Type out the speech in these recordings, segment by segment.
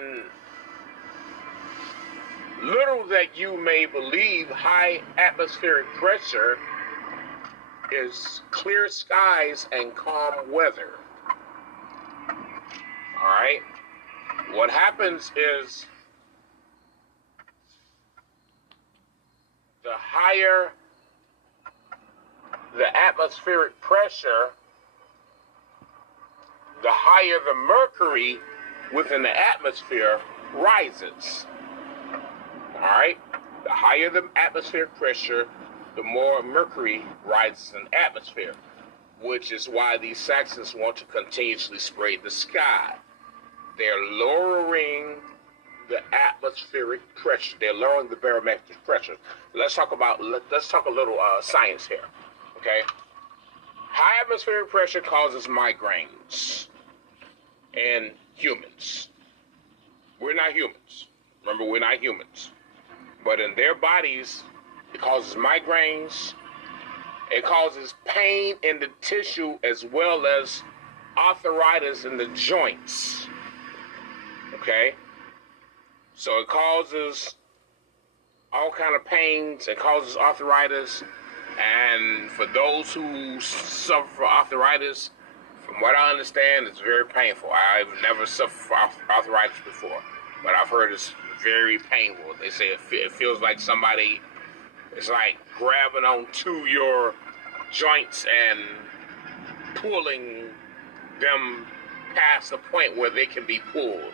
And little that you may believe, high atmospheric pressure is clear skies and calm weather. All right? What happens is the higher the atmospheric pressure, the higher the mercury within the atmosphere rises. All right? The higher the atmospheric pressure, the more mercury rises in the atmosphere, which is why these Saxons want to continuously spray the sky. They're lowering the atmospheric pressure. They're lowering the barometric pressure. Let's talk a little science here, okay? High atmospheric pressure causes migraines in humans. We're not humans. Remember, we're not humans. But in their bodies, it causes migraines. It causes pain in the tissue as well as arthritis in the joints. Okay? So it causes all kind of pains. It causes arthritis. And for those who suffer from arthritis, from what I understand, it's very painful. I've never suffered from arthritis before, but I've heard it's very painful. They say it feels like somebody is like grabbing onto your joints and pulling them past the point where they can be pulled.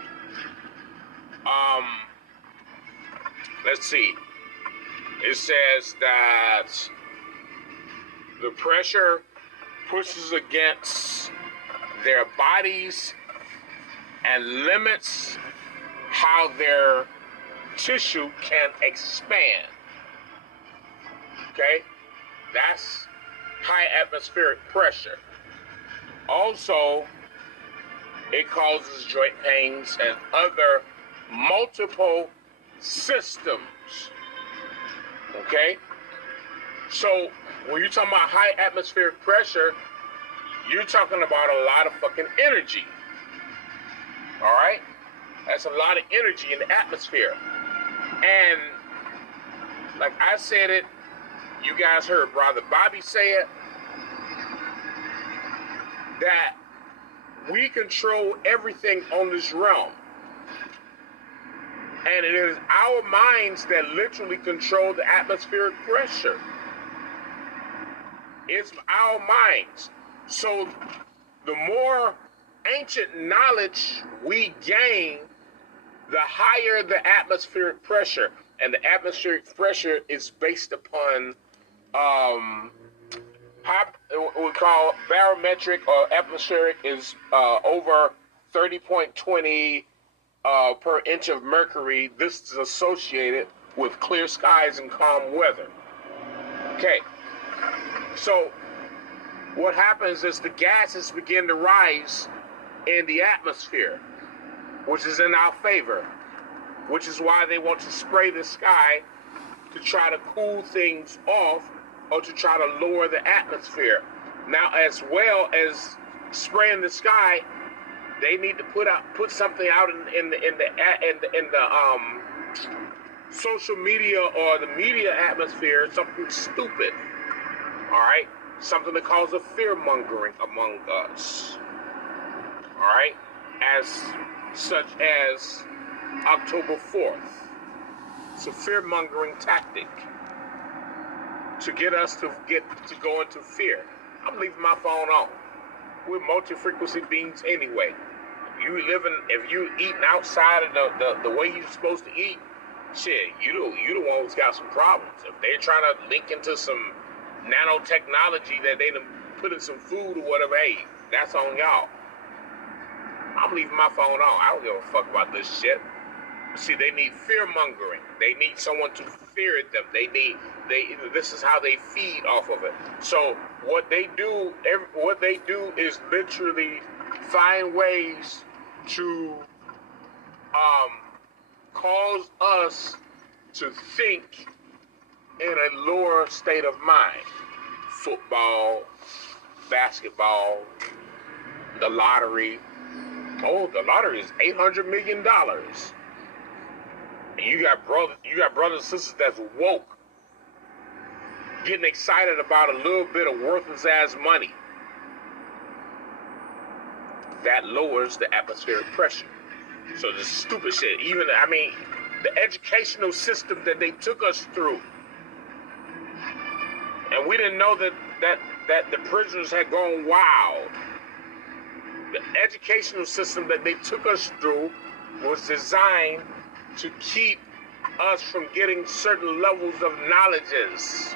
Let's see. It says that the pressure pushes against their bodies and limits how their tissue can expand. Okay? That's high atmospheric pressure. Also, it causes joint pains and other multiple systems. Okay? So, when you're talking about high atmospheric pressure, you're talking about a lot of fucking energy. All right? That's a lot of energy in the atmosphere. And like I said it, you guys heard Brother Bobby say it, that we control everything on this realm. And it is our minds that literally control the atmospheric pressure. It's our minds. So the more ancient knowledge we gain, the higher the atmospheric pressure. And the atmospheric pressure is based upon what we call barometric or atmospheric is over 30.20 per inch of mercury. This is associated with clear skies and calm weather. Okay, so what happens is the gases begin to rise in the atmosphere, which is in our favor, which is why they want to spray the sky to try to cool things off or to try to lower the atmosphere. Now, as well as spraying the sky, they need to put something out in the social media or the media atmosphere, something stupid. All right, something that causes fear mongering among us. All right, as such as October 4th. It's a fear-mongering tactic to get us to go into fear. I'm leaving my phone on. We're multi-frequency beings anyway. If you eating outside of the way you're supposed to eat, shit, you the one who's got some problems. If they're trying to link into some nanotechnology that they done put in some food or whatever, hey, that's on y'all. I'm leaving my phone on. I don't give a fuck about this shit. See, they need fear mongering. They need someone to fear them. This is how they feed off of it. So what they do is literally find ways to cause us to think in a lower state of mind. Football, basketball, the lottery, Oh, the lottery is $800 million. And you got brothers and sisters that's woke, getting excited about a little bit of worthless ass money. That lowers the atmospheric pressure. So this stupid shit. The educational system that they took us through, and we didn't know that the prisoners had gone wild. The educational system that they took us through was designed to keep us from getting certain levels of knowledges,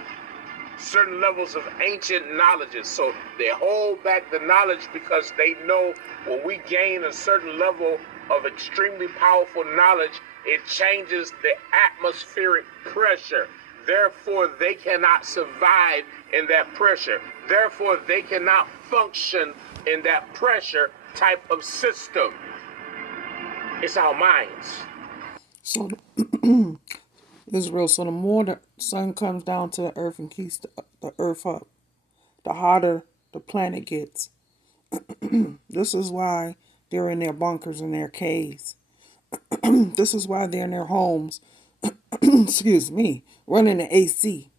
certain levels of ancient knowledges. So they hold back the knowledge because they know when we gain a certain level of extremely powerful knowledge, it changes the atmospheric pressure. Therefore, they cannot survive in that pressure. Therefore, they cannot function in that pressure type of system. It's our minds. So Israel, so the more the sun comes down to the earth and keeps the earth up, the hotter the planet gets. This is why they're in their bunkers and their caves. This is why they're in their homes, excuse me, running the AC.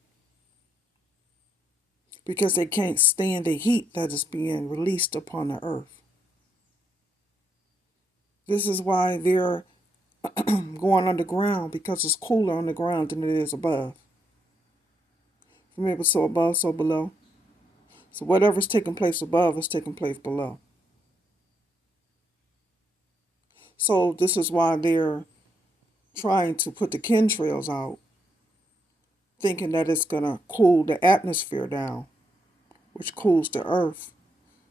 Because they can't stand the heat that is being released upon the earth. This is why they're going underground, because it's cooler on the ground than it is above. Remember, so above, so below. So whatever's taking place above is taking place below. So this is why they're trying to put the chemtrails out, thinking that it's going to cool the atmosphere down, which cools the earth.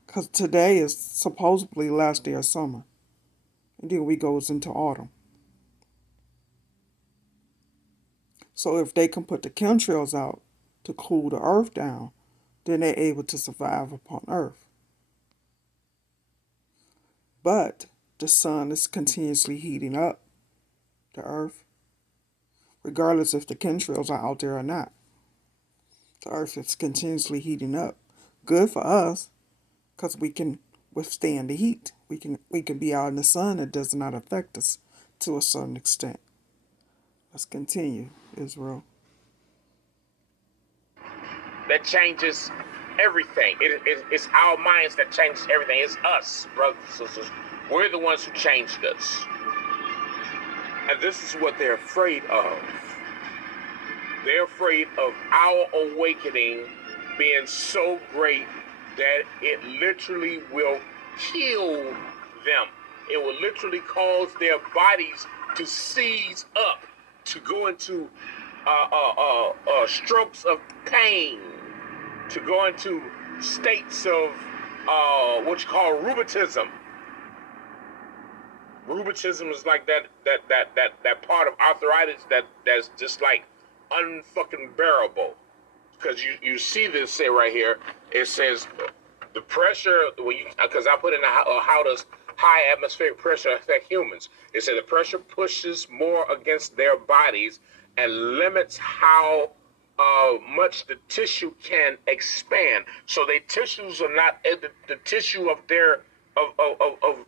Because today is supposedly the last day of summer. And then we goes into autumn. So if they can put the chemtrails out to cool the earth down, then they're able to survive upon earth. But the sun is continuously heating up the earth, regardless if the chemtrails are out there or not. The earth is continuously heating up. Good for us, because we can withstand the heat. We can be out in the sun. It does not affect us to a certain extent. Let's continue, Israel. That changes everything. It's our minds that changes everything. It's us, brothers and sisters. We're the ones who changed us. And this is what they're afraid of. They're afraid of our awakening being so great that it literally will kill them. It will literally cause their bodies to seize up, to go into strokes of pain, to go into states of what you call rheumatism. Rheumatism is like that part of arthritis that's just like unfucking bearable. Because you see this say right here, it says the pressure because I put in how does high atmospheric pressure affect humans? It said the pressure pushes more against their bodies and limits how much the tissue can expand. So the tissues are not the tissue of their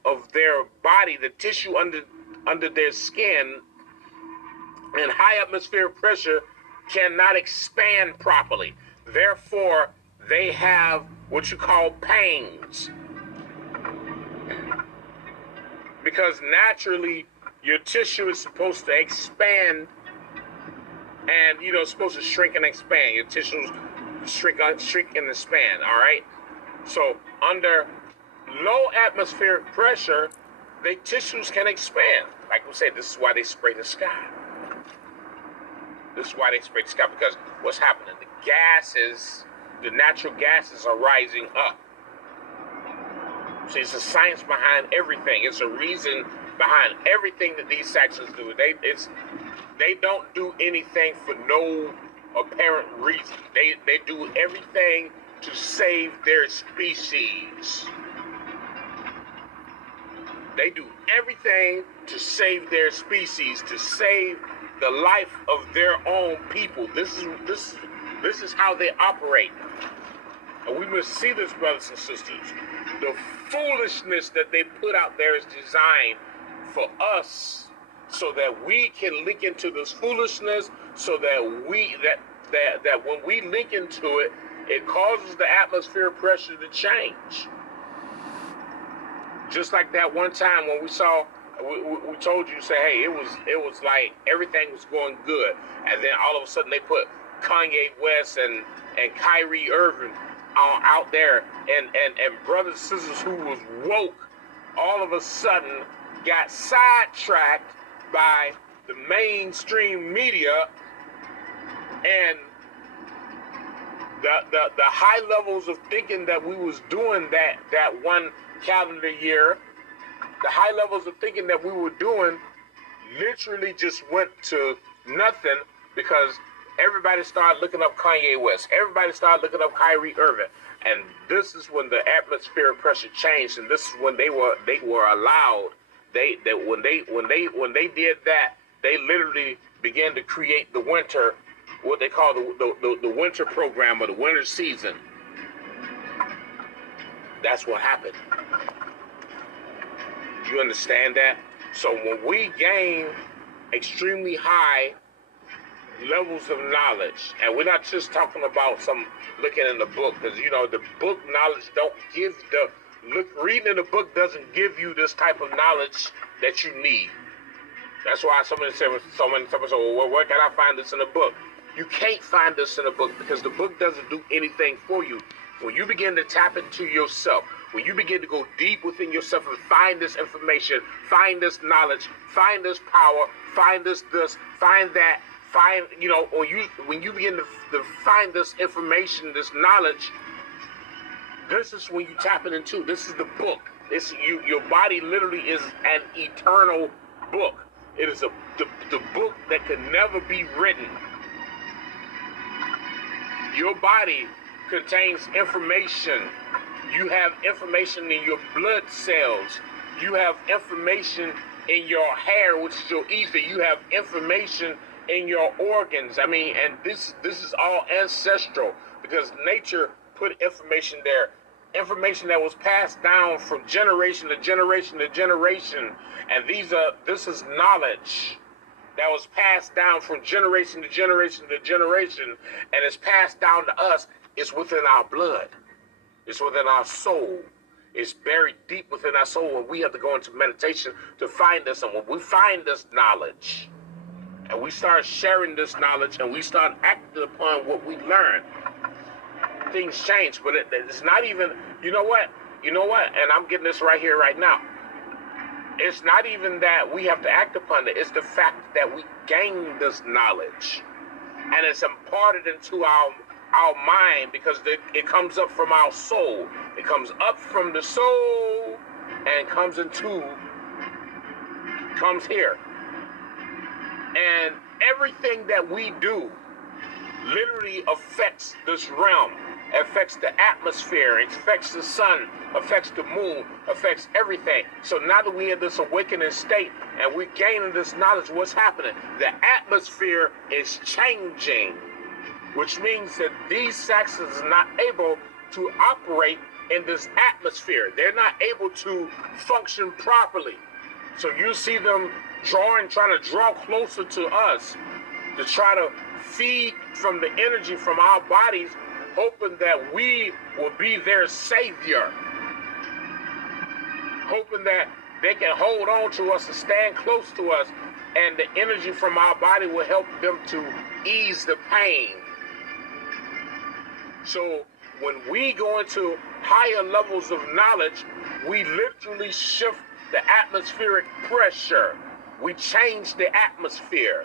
of their body, the tissue under their skin, and high atmospheric pressure cannot expand properly. Therefore, they have what you call pains. Because naturally, your tissue is supposed to expand and, supposed to shrink and expand. Your tissues shrink and expand, all right? So, under low atmospheric pressure, the tissues can expand. Like we said, this is why they spray the sky. This is why they spray the sky, because what's happening? The natural gases are rising up. See, it's a science behind everything. It's a reason behind everything that these sections do. They don't do anything for no apparent reason. They do everything to save their species. They do everything to save their species, to save the life of their own people. This is how they operate. And we must see this, brothers and sisters. The foolishness that they put out there is designed for us so that we can link into this foolishness, so that that when we link into it, it causes the atmospheric pressure to change. Just like that one time when we told you, say, hey, it was like everything was going good, and then all of a sudden they put Kanye West and Kyrie Irving out there, and brothers and sisters who was woke, all of a sudden got sidetracked by the mainstream media and the high levels of thinking that we was doing that one calendar year. The high levels of thinking that we were doing literally just went to nothing because everybody started looking up Kanye West. Everybody started looking up Kyrie Irving. And this is when the atmospheric pressure changed, and this is when they were allowed. When they did that, they literally began to create the winter, what they call the winter program or the winter season. That's what happened. You understand that? So when we gain extremely high levels of knowledge, and we're not just talking about some looking in the book, because the book knowledge don't give reading in the book doesn't give you this type of knowledge that you need. That's why somebody say, well, where can I find this in a book? You can't find this in a book because the book doesn't do anything for you. When you begin to tap into yourself, when you begin to go deep within yourself and find this information, find this knowledge, find this power, find this, find that, when you begin to find this information, this knowledge, this is when you tap it into. This is the book. Your body literally is an eternal book. It is the book that can never be written. Your body contains information. You have information in your blood cells. You have information in your hair, which is your ether. You have information in your organs. I mean, and this is all ancestral because nature put information there. Information that was passed down from generation to generation to generation. And this is knowledge that was passed down from generation to generation to generation, and it's passed down to us. It's within our blood. It's within our soul. It's buried deep within our soul, and we have to go into meditation to find this. And when we find this knowledge, and we start sharing this knowledge, and we start acting upon what we learn, things change. But it's not even, you know what, and I'm getting this right here, right now. It's not even that we have to act upon it. It's the fact that we gain this knowledge, and it's imparted into our mind because it comes up from our soul. It comes up from the soul and comes here. And everything that we do literally affects this realm, affects the atmosphere, affects the sun, affects the moon, affects everything. So now that we're in this awakening state and we're gaining this knowledge, what's happening? The atmosphere is changing, which means that these Saxons are not able to operate in this atmosphere. They're not able to function properly. So you see them trying to draw closer to us, to try to feed from the energy from our bodies, hoping that we will be their savior, hoping that they can hold on to us and stand close to us, and the energy from our body will help them to ease the pain. So when we go into higher levels of knowledge, we literally shift the atmospheric pressure. We change the atmosphere.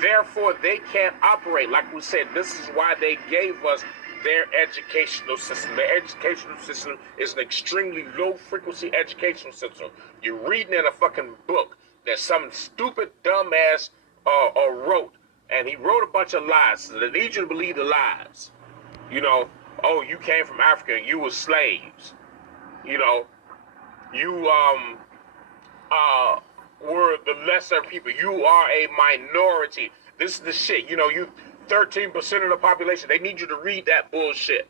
Therefore, they can't operate. Like we said, this is why they gave us their educational system. Their educational system is an extremely low-frequency educational system. You're reading in a fucking book that some stupid dumbass wrote, and he wrote a bunch of lies. So they need you to believe the lies. Oh, you came from Africa and you were slaves. You were the lesser people. You are a minority. This is the shit. You 13% of the population. They need you to read that bullshit.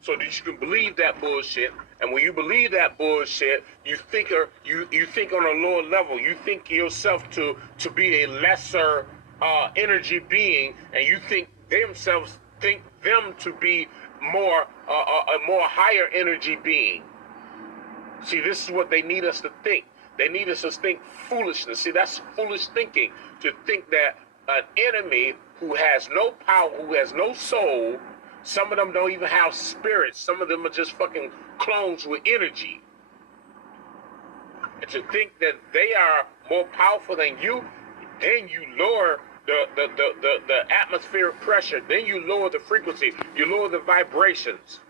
so that you can believe that bullshit. And when you believe that bullshit, you think on a lower level. You think yourself to be a lesser energy being, and you think them to be a more higher energy being. See, this is what they need us to think. They need us to think foolishness. See, that's foolish thinking, to think that an enemy who has no power, who has no soul, some of them don't even have spirits. Some of them are just fucking clones with energy. And to think that they are more powerful than you, then you lower the atmospheric pressure. Then you lower the frequency. You lower the vibrations,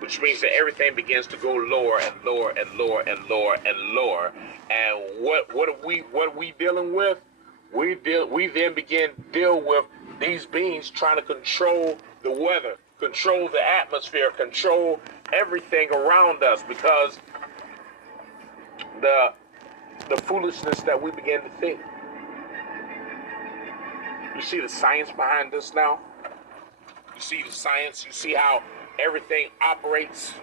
which means that everything begins to go lower and lower and lower and lower and lower. And what are we dealing with? We then begin to deal with these beings trying to control the weather, control the atmosphere, control everything around us, because the foolishness that we begin to think. You see the science behind this now? You see the science, you see how everything operates.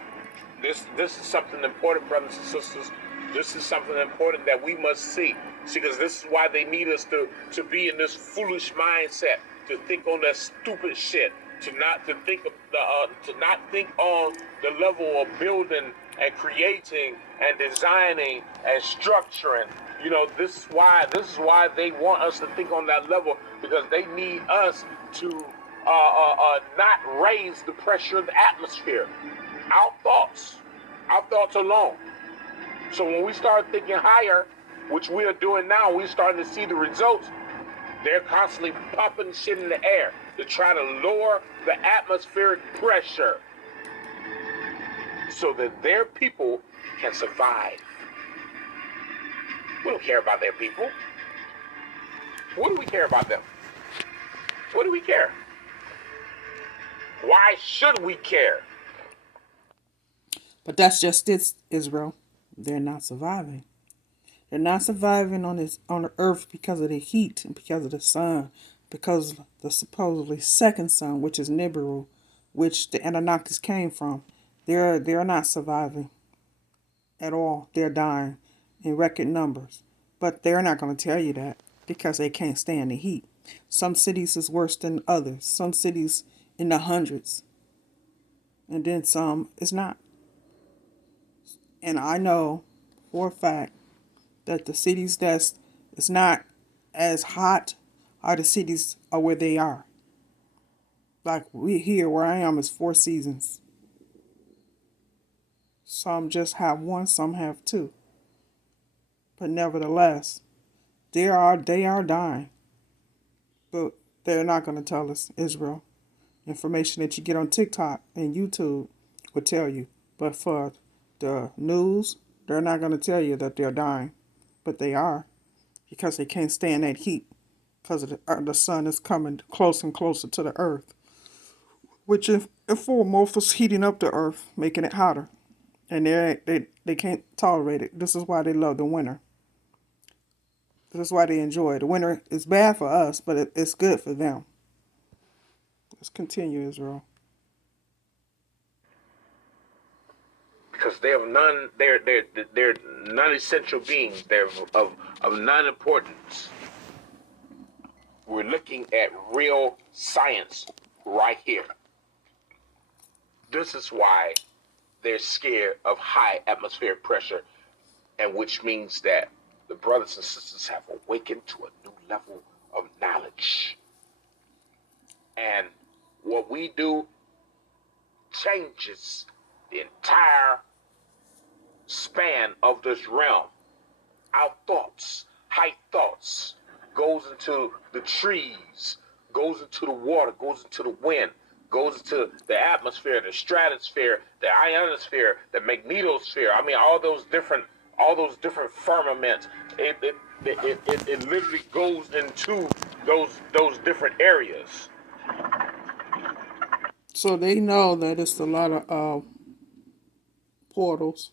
This is something important, brothers and sisters. This is something important that we must see. See, because this is why they need us to be in this foolish mindset, to think on that stupid shit, to not think on the level of building and creating and designing and structuring. You know, this is why they want us to think on that level, because they need us to not raise the pressure of the atmosphere. Our thoughts alone. So when we start thinking higher, which we are doing now, we're starting to see the results. They're constantly pumping shit in the air to try to lower the atmospheric pressure so that their people can survive. We don't care about their people. What do we care about them? What do we care? Why should we care? But that's just it, Israel. They're not surviving. They're not surviving on the earth because of the heat and because of the sun, because of the supposedly second sun, which is Nibiru, which the Anunnakis came from. They're not surviving at all. They're dying in record numbers. But they're not going to tell you that because they can't stand the heat. Some cities is worse than others. Some cities in the hundreds. And then some is not. And I know for a fact that the cities that's it's not as hot are the cities are where they are. Like we here where I am is 4 seasons. Some just have one, some have two. But nevertheless, they are dying. But they're not going to tell us, Israel. Information that you get on TikTok and YouTube will tell you. But for the news, they're not going to tell you that they're dying. But they are, because they can't stand that heat. Because the sun is coming closer and closer to the earth. Which if foremost is heating up the earth, making it hotter. And they can't tolerate it. This is why they love the winter. This is why they enjoy it. The winter is bad for us, but it's good for them. Let's continue, Israel. Because they're non-essential beings. They're of non-importance. We're looking at real science right here. This is why they're scared of high atmospheric pressure, and which means that the brothers and sisters have awakened to a new level of knowledge. And what we do changes the entire span of this realm. Our thoughts, high thoughts, goes into the trees, goes into the water, goes into the wind, goes into the atmosphere, the stratosphere, the ionosphere, the magnetosphere. I mean, all those different firmaments. It literally goes into those different areas. So they know that it's a lot of portals.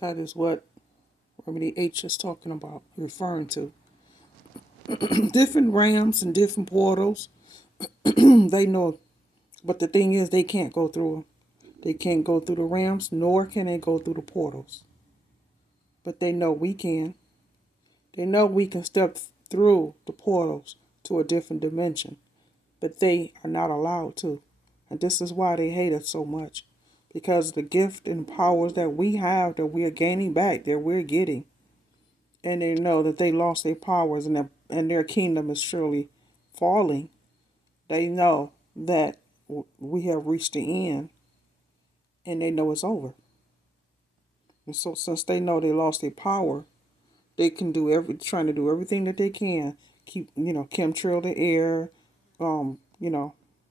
That is what Remedy H is talking about, referring to. Different realms and different portals. They know But the thing is, they can't go through them. They can't go through the realms, nor can they go through the portals. But they know we can. They know we can step through the portals to a different dimension. But they are not allowed to. And this is why they hate us so much. Because the gift and powers that we have, that we are gaining back, that we're getting. And they know that they lost their powers and their kingdom is surely falling. They know that we have reached the end and they know it's over. And so since they know they lost their power, they can trying to do everything that they can. Keep, chemtrail the air,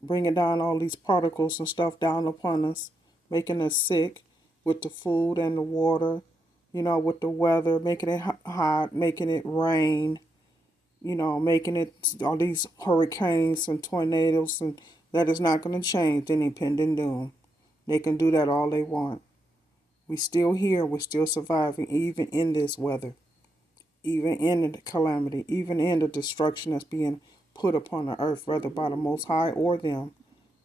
bringing down all these particles and stuff down upon us, making us sick with the food and the water, with the weather, making it hot, making it rain, making it all these hurricanes and tornadoes, and that is not going to change any impending doom. They can do that all they want. We still here, we're still surviving, even in this weather, even in the calamity, even in the destruction that's being put upon the earth, whether by the Most High or them.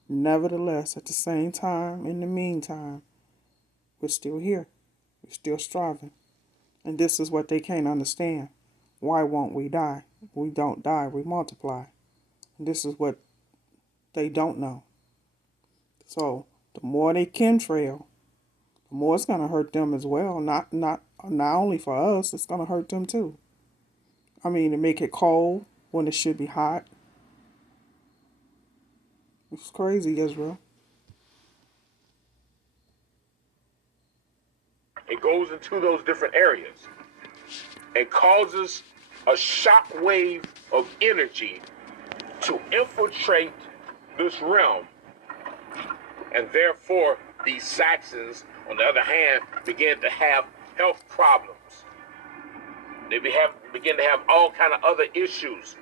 Nevertheless, at the same time, in the meantime, we're still here. We're still striving. And this is what they can't understand. Why won't we die? We don't die, we multiply. And this is what they don't know. So the more they chemtrail, the more it's gonna hurt them as well. Not only for us, it's gonna hurt them too. I mean, to make it cold when it should be hot. It's crazy, Israel. It goes into those different areas and causes a shock wave of energy to infiltrate this realm. And therefore, these Saxons, on the other hand, began to have health problems. They begin to have all kind of other issues.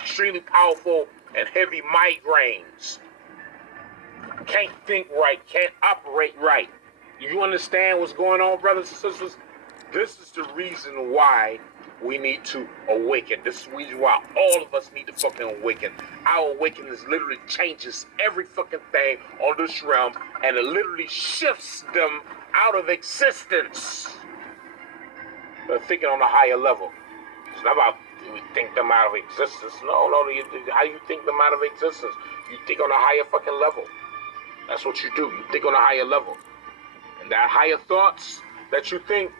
Extremely powerful and heavy migraines. Can't think right, can't operate right. You understand what's going on, brothers and sisters? This is the reason why we need to awaken. This is the reason why all of us need to fucking awaken. Our awakening literally changes every fucking thing on this realm, and it literally shifts them out of existence. They're thinking on a higher level. It's not about we think them out of existence. No. How you think them out of existence? You think on a higher fucking level. That's what you do. You think on a higher level. And that higher thoughts that you think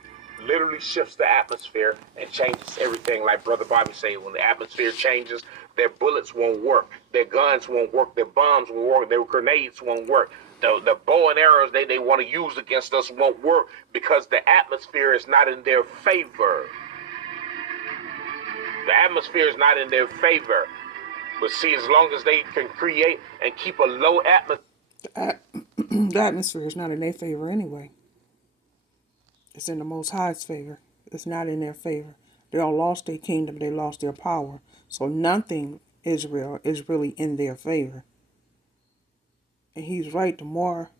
literally shifts the atmosphere and changes everything. Like Brother Bobby said, when the atmosphere changes, their bullets won't work, their guns won't work, their bombs won't work, their grenades won't work. The bow and arrows they want to use against us won't work because the atmosphere is not in their favor. The atmosphere is not in their favor. But see, as long as they can create and keep a low atmosphere. The atmosphere is not in their favor anyway. It's in the Most High's favor. It's not in their favor. They all lost their kingdom. They lost their power. So nothing, Israel, is really in their favor. And he's right. The more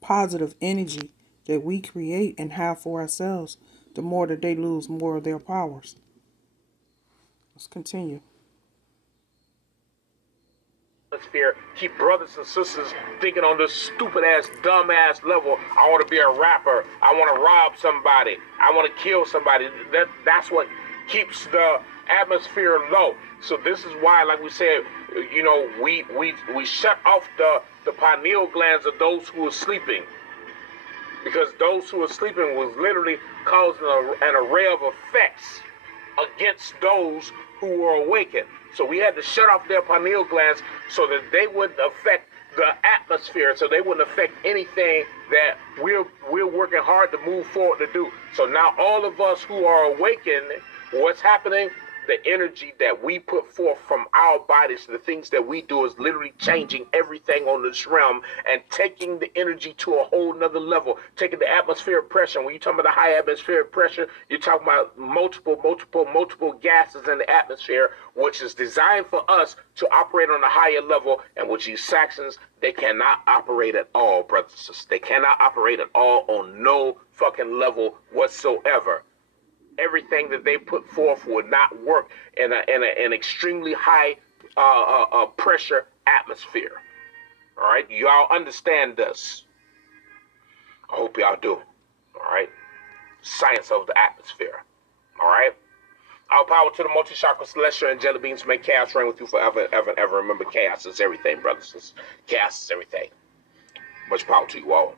positive energy that we create and have for ourselves, the more that they lose more of their powers. Let's continue. Atmosphere, keep brothers and sisters thinking on this stupid ass, dumb ass level. I want to be a rapper. I want to rob somebody. I want to kill somebody. That's what keeps the atmosphere low. So this is why, like we said, we shut off the pineal glands of those who are sleeping, because those who are sleeping was literally causing an array of effects against those who were awakened. So we had to shut off their pineal glands so that they wouldn't affect the atmosphere, so they wouldn't affect anything that we're working hard to move forward to do. So now all of us who are awakened, what's happening? The energy that we put forth from our bodies, the things that we do, is literally changing everything on this realm and taking the energy to a whole nother level, taking the atmospheric pressure. When you're talking about the high atmospheric pressure, you're talking about multiple gases in the atmosphere, which is designed for us to operate on a higher level, and which these Saxons, they cannot operate at all, brothers and sisters. They cannot operate at all on no fucking level whatsoever. Everything that they put forth would not work in an extremely high pressure atmosphere. All right, y'all understand this? I hope y'all do. All right, science of the atmosphere. All right. All power to the multi-chakra celestial angelic beings. Make chaos reign with you forever, ever, and ever. Remember, chaos is everything, brothers. Chaos is everything. Much power to you all.